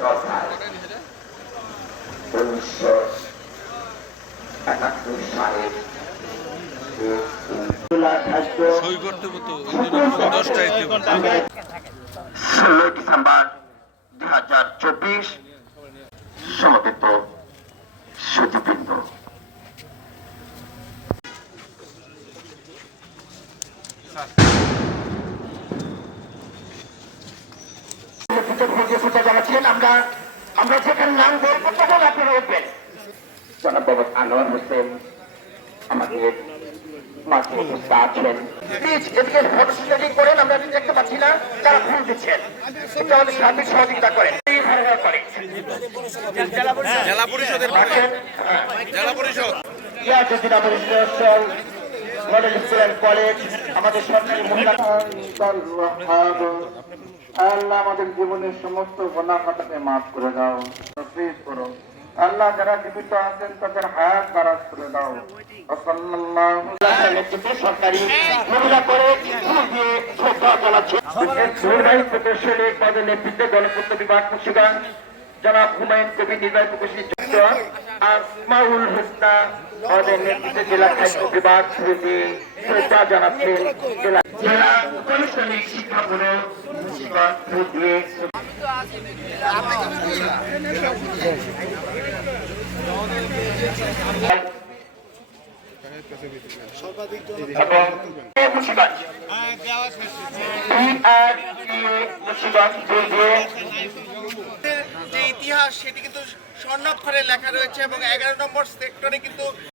সরকার উনিশশো একাত্তর সালে ষোলোই ডিসেম্বর দুই হাজার চব্বিশ সমবেত সুদীবৃন্দ জানাচ্ছেন আমরা আমরা যেখানে নাম বলব তখন আপনারা উঠবেন? জনাব বাবা আনোয়ার হোসেন আমাদের করেন আমরা দেখতে পাচ্ছি না যারা ফুল দিচ্ছেন। একটু আমাদের সার্বিক সহযোগিতা করেন। এই ধারণা করেন। জেলা পরিষদের হ্যাঁ। জেলা পরিষদ। মডেল স্কুল কলেজ আমাদের সরকারি মহিলা আল্লাহ আমাদের জীবনের সমস্ত গোনা খাতাকে মাফ করে দাও করো। আল্লাহ যারা জীবিত আছেন, তাদের হায়াত বারাজ করে দাও। সরকারি বিভাগ জনাব হুমায়ুন কবি নির্বাহী প্রকৌশলী যুক্ত আসমাউল হোসনা আমাদের নেতৃত্বে জেলা খাদ্য বিভাগ ফুল দিয়ে শ্রদ্ধা জানাচ্ছেন জেলা জেলা প্রকৌশলী শিক্ষা বোর্ড মুন্সিগঞ্জ ইতিহাস সেটি কিন্তু স্বর্ণাক্ষরে লেখা রয়েছে এবং এগারো নম্বর সেক্টরে কিন্তু